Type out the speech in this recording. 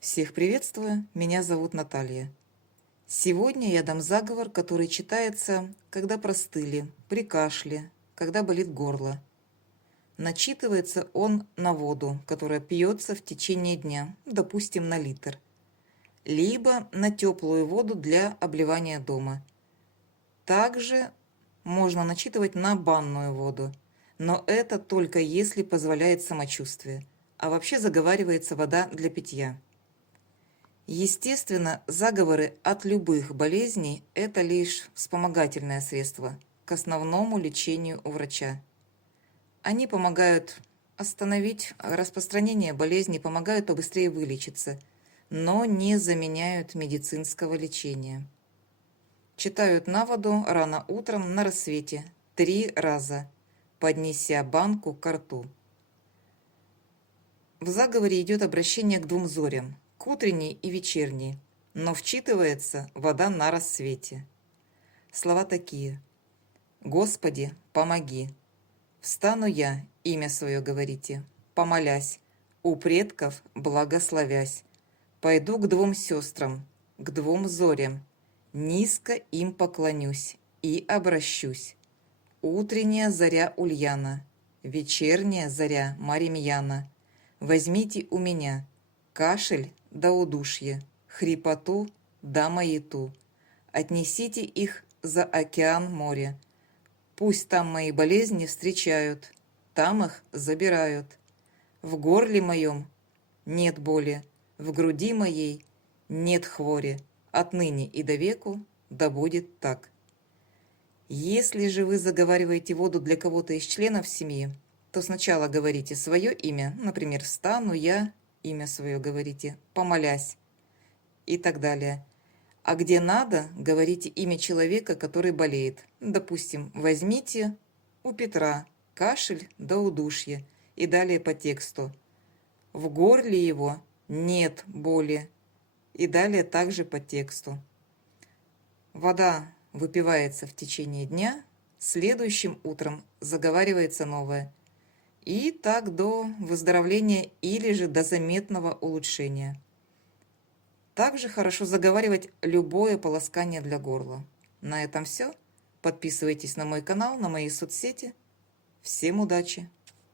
Всех приветствую, меня зовут Наталья. Сегодня я дам заговор, который читается, когда простыли, при кашле, когда болит горло. Начитывается он на воду, которая пьется в течение дня, допустим, на литр, либо на теплую воду для обливания дома. Также можно начитывать на банную воду, но это только если позволяет самочувствие, а вообще заговаривается вода для питья. Естественно, заговоры от любых болезней – это лишь вспомогательное средство к основному лечению у врача. Они помогают остановить распространение болезни, помогают побыстрее вылечиться, но не заменяют медицинского лечения. Читают на воду рано утром на рассвете 3 раза, поднеся банку к рту. В заговоре идет обращение к двум зорям – к утренней и вечерней, но вчитывается вода на рассвете. Слова такие: «Господи, помоги! Встану я, имя свое говорите, помолясь, у предков благословясь. Пойду к двум сестрам, к двум зорям, низко им поклонюсь и обращусь. Утренняя заря Ульяна, вечерняя заря Маримьяна. Возьмите у меня кашель да удушье, хрипоту да маяту. Отнесите их за океан моря. Пусть там мои болезни встречают, там их забирают. В горле моем нет боли, в груди моей нет хвори. Отныне и до веку да будет так». Если же вы заговариваете воду для кого-то из членов семьи, то сначала говорите свое имя, например, «встану я», имя свое говорите, «помолясь» и так далее. А где надо, говорите имя человека, который болеет. Допустим, возьмите у Петра кашель да удушье, и далее по тексту. В горле его нет боли, и далее также по тексту. Вода выпивается в течение дня, следующим утром заговаривается новая. И так до выздоровления или же до заметного улучшения. Также хорошо заговаривать любое полоскание для горла. На этом все. Подписывайтесь на мой канал, на мои соцсети. Всем удачи!